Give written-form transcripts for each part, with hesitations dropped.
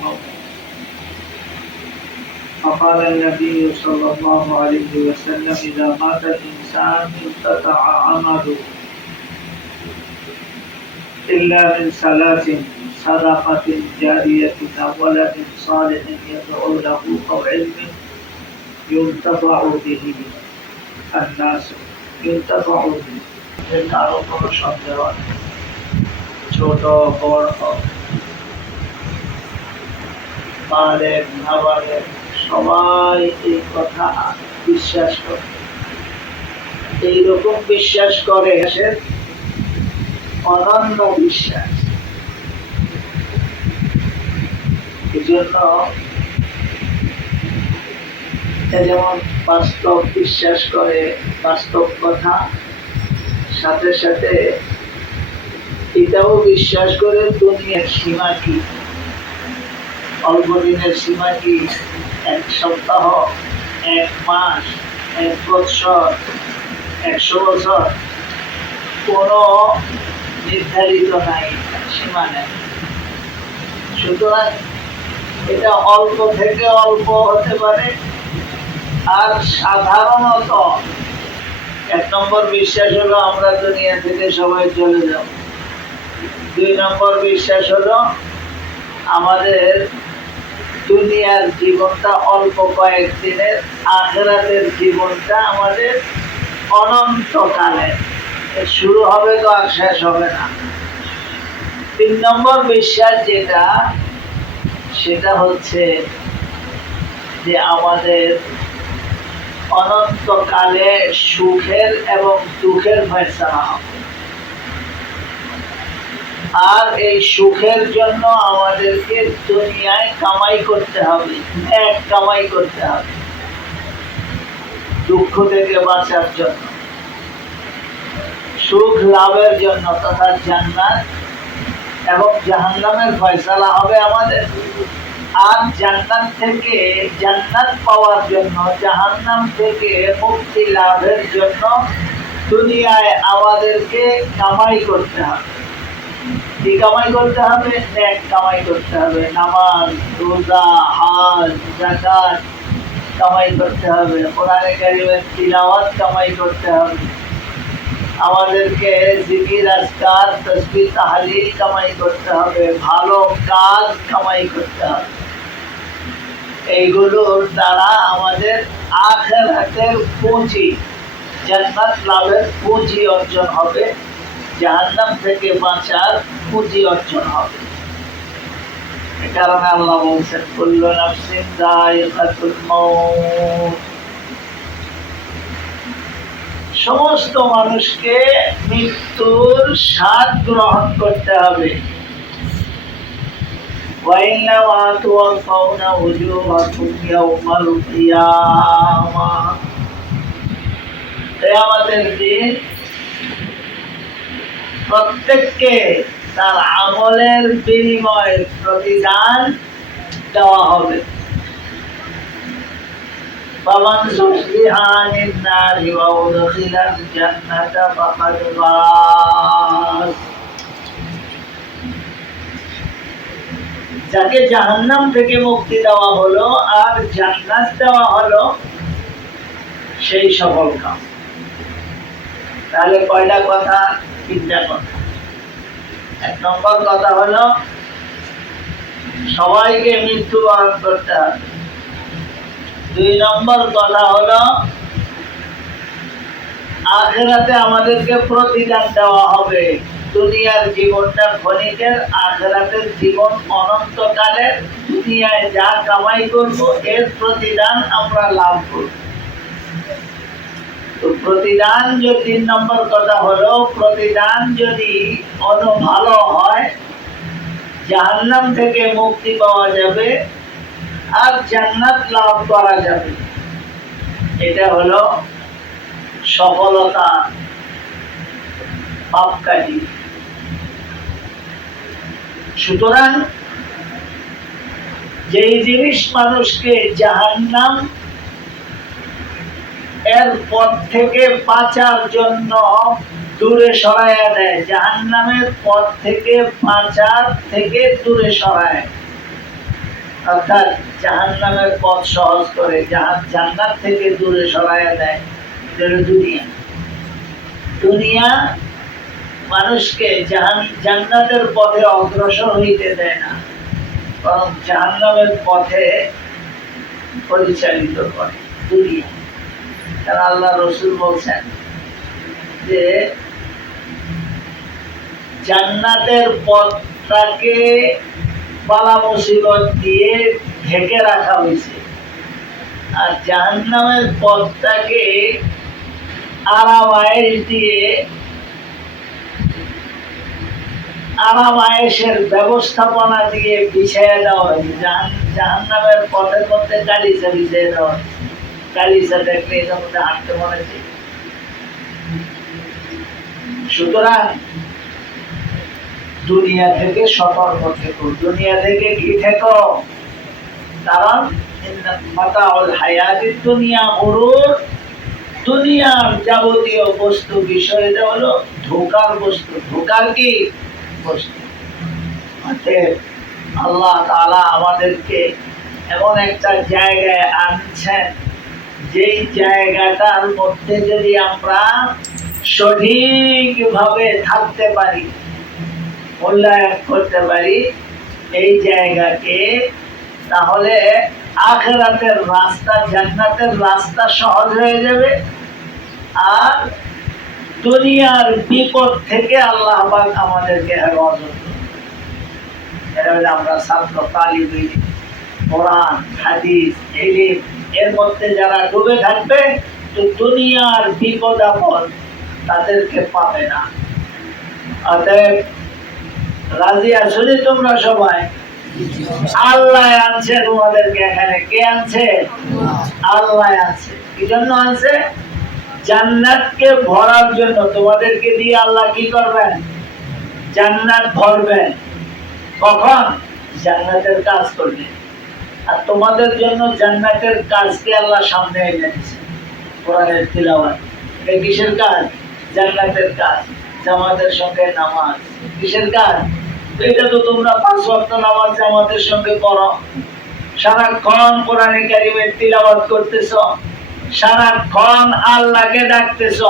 الموت. فقال النبي صلى الله عليه وسلم إذا مات الإنسان انقطع عمله إلا من ثلاث: صدقة جارية أو ولد صالح يدعو له أو علم ينتفع به الناس ينتفع به. কারো কোনো সন্দেহ নেই, ছোট বড় বালেক না বালেক সবাই এই কথা বিশ্বাস করে। এইরকম বিশ্বাস করে অনন্য বিশ্বাস। এই জন্য যেমন বাস্তব বিশ্বাস করে, বাস্তব কথা, সাথে সাথে এটাও বিশ্বাস করে দুনিয়ার সীমা কি, অল্প দিনের সীমা কি, এক সপ্তাহ, এক মাস, এক বছর, 100 বছর, কোনো নির্ধারিত নাই, সীমা নেই। সুতরাং এটা অল্প থেকে অল্প হতে পারে। আর সাধারণত 1 নম্বর বিশ্বাস হলো আমরা দুনিয়া থেকে সবাই চলে যাব। 2 নম্বর বিশ্বাস হলো আমাদের দুনিয়ার জীবনটা অল্প কয়েকদিনের, আখিরাতের জীবনটা আমাদের অনন্তকালের, শুরু হবে তো আর শেষ হবে না। 3 নম্বর বিশ্বাস যেটা, সেটা হচ্ছে যে আমাদের অনন্তকালে সুখের এবং দুঃখের ফয়সালা হবে। আর এই সুখের জন্য আমাদেরকে দুনিয়ায় কামাই করতে হবে, এক কামাই করতে হবে দুঃখ থেকে বাঁচার জন্য, সুখ লাভের জন্য, তথা জান্নাত এবং জাহান্নামের ফয়সালা হবে আমাদের। আর জান্নাত থেকে জান্নাত পাওয়ার জন্য, জাহান্নাম থেকে মুক্তি লাভের জন্য দুনিয়ায় আমাদেরকে কামাই করতে হবে। কি কামাই করতে হবে? নেক কামাই করতে হবে। নামাজ, রোজা, হজ, যাকাত কামাই করতে হবে। কোরআনে কারিমের তিলাওয়াত কামাই করতে হবে। আমাদেরকে জিকির, আজকার, তাসবিহ, তাহলিল কামাই করতে হবে। ভালো কাজ কামাই করতে হবে। এইগুলোর দ্বারা আমাদের আখিরাতের পুঁজি, জান্নাত লাভের পুঁজি অর্জন হবে, জাহান্নাম থেকে বাঁচার পুঁজি অর্জন হবে। এ কারণে আল্লাহ বলছেন কুল্লু নাফসিন যায়িকাতুল মাউত, সমস্ত মানুষকে মৃত্যুর স্বাদ গ্রহণ করতে হবে। وَإِنَّمَا تُوَفَّوْنَ أُجُورَكُمْ يَوْمَ الْقِيَامَةِ, কিয়ামতের দিন প্রত্যেককে তার আমলের বিনিময়ে প্রতিদান দেওয়া হবে। فَمَنْ زُحْزِحَ عَنِ النَّارِ وَأُدْخِلَ الْجَنَّةَ فَقَدْ فَازَ, যাকে জাহান্নাম থেকে মুক্তি দেওয়া হলো আর জান্নাত দেওয়া হলো, সেই সফল কাম। তাহলে কয়টা কথা? 3টা কথা। 1 নম্বর কথা হলো সবাইকে মৃত্যুবরণ করতে হবে। 2 নম্বর কথা হলো আখিরাতে আমাদেরকে প্রতিদান দেওয়া হবে। দুনিয়ার জীবনটা ক্ষণিকের, আখিরাতের জীবন অনন্তকালের। দুনিয়ায় যা কামাই করব এর প্রতিদান আমরা লাভ করব। তো প্রতিদান যে 3 নম্বর কথা হলো, প্রতিদান যদি ভালো হয়, জাহান্নাম থেকে মুক্তি পাওয়া যাবে আর জান্নাত লাভ করা যাবে। এটা হলো সফলতা মাপকাঠি। সুতরাং যেই জিনিস মানুষকে জাহান্নাম এর পথ থেকে বাঁচার জন্য দূরে সরাইয়া দেয়, জাহান্নামের পথ থেকে বাঁচার থেকে দূরে সরায়, অর্থাৎ জাহান্নামের পথ সহজ করে, জান্নাত থেকে দূরে সরাইয়া দেয়। দুনিয়া দুনিয়া মানুষকে জান্নাতের পথে অগ্রসর হইতে দেয় না, বরং জাহান্নামের পথে পরিচালিত করে দুনিয়া। কারণ আল্লাহ রসুল বলছেন যে জান্নাতের পথটাকে বালা মুসিবত দিয়ে ঢেকে রাখা হয়েছে, আর জাহান্নামের পথটাকে আরাম আয়েশ দিয়ে আরাম আয়েশের ব্যবস্থাপনা দিয়ে বিছাইয়া দেওয়া হয়েছে। জাহান্নামের পথের মধ্যে গালিচা বিছিয়ে দেওয়া হয়েছে। গালিচা দেখলে এটার মধ্যে হাঁটতে মনে হচ্ছে। সুতরাং দুনিয়া থেকে সতর্ক থেকো, দুনিয়া থেকে কি থেকো, কারণ মাতাউল হায়াতিদ দুনিয়া গুরুর, দুনিয়ার যাবতীয় বস্তু বিষয়টা হলো ধোঁকার বস্তু, ধোঁকার কি বস্তু। আল্লাহ তাআলা আমাদেরকে এমন একটা জায়গায় আনছেন, যেই জায়গাটার মধ্যে যদি আমরা সঠিকভাবে থাকতে পারি, মূল্যায়ন করতে পারি এই জায়গাকে, তাহলে আখিরাতের রাস্তা, জান্নাতের রাস্তা সহজ হয়ে যাবে। আর দুনিয়ার বিপদ থেকে আল্লাহ পাক আমাদেরকে হেফাজত করবে। আমরা ছাত্র, তালিব ইলম, কোরআন, হাদিস, ইলম এর মধ্যে যারা ডুবে থাকবে, তো দুনিয়ার বিপদ আপদ তাদেরকে পাবে না। অতএব রাজি আছো তোমরা সবাই? আল্লাহ আনছে তোমাদেরকে এখানে। কে আনছে? আল্লাহ আনছে। কি জন্য আনছে? জান্নাতকে ভরার জন্য। তোমাদেরকে দিয়ে আল্লাহ কি করবেন? জান্নাত ভরবেন। কখন? জান্নাতের কাজ করবে। আর তোমাদের জন্য জান্নাতের কাজকে আল্লাহ সামনে এনে দিয়েছে। কোরআনের তিলাওয়াত, এটা কিসের কাজ? জান্নাতের কাজ। জামাতের সঙ্গে নামাজ কিসের কাজ? এটা তো তোমরা 5 ওয়াক্ত নামাজ জামাতের সঙ্গে পড়ো, সারাক্ষণ কোরআনে কারিমের তিলাওয়াত করতেছ, সারাক্ষণ আল্লাহকে ডাকতেছ।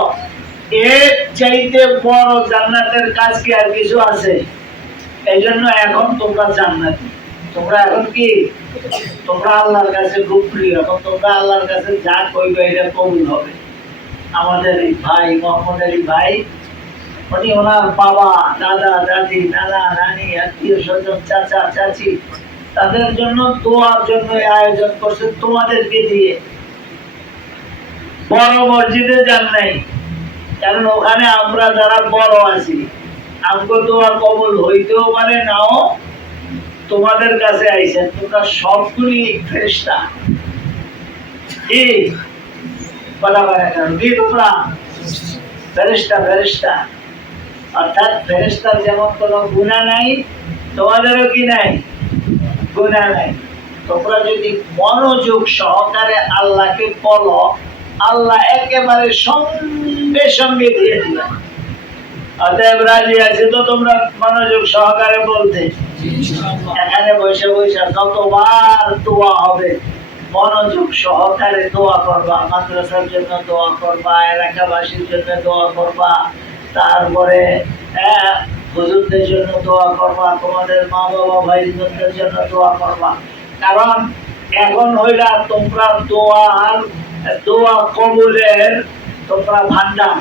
এর চাইতে বড় জান্নাতের কাজ কি আর কিছু আছে? এই জন্য এখন তোমরা জান্নাতি। তোমরা এখন কি? তোমরা আল্লাহর কাছে খুব প্রিয়। এখন তোমরা আল্লাহর কাছে যা কইবে এটা কবুল হবে। আমাদের এই ভাই মোহাম্মদ আলী ভাই, উনি ওনার বাবা, দাদা, দাদি, নানা, নানি, আত্মীয় স্বজন, চাচা, চাচি, তাদের জন্য দোয়ার জন্য আয়োজন করছে তোমাদেরকে দিয়ে। বড় মসজিদে যান নাই, কারণ ওখানে আমরা যারা বড় আছি, আমগো দোয়া কবুল হইতেও পারে নাও। তোমাদের কাছে আইছেন, তোমরা সবগুলি ফেরেশতা। কি বলা হয়? কি তোমরা ফেরেশতা? ফেরেশতা অর্থাৎ ফেরেশতার যেমন কোনো গুনাহ নাই, তোমাদেরও কি নাই? গুনাহ নাই। তোমরা যদি মনোযোগ সহকারে আল্লাহকে বলো, আল্লাহ একেবারে সঙ্গে সঙ্গে দিয়ে দিবেন। অতএব রাজি আছে তো তোমরা মনোযোগ সহকারে বলতে? এখানে বসে বসে যতবার দোয়া হবে মনোযোগ সহকারে দোয়া করবা। মাদ্রাসার জন্য দোয়া করবা, এলাকাবাসীর জন্য দোয়া করবা, তারপরে হুজুরদের জন্য দোয়া করবা, তোমাদের মা বাবা ভাই বোনদের জন্য দোয়া করবা। কারণ এখন হইলা তোমরা দোয়া কবুলের তোমরা ভান্ডার।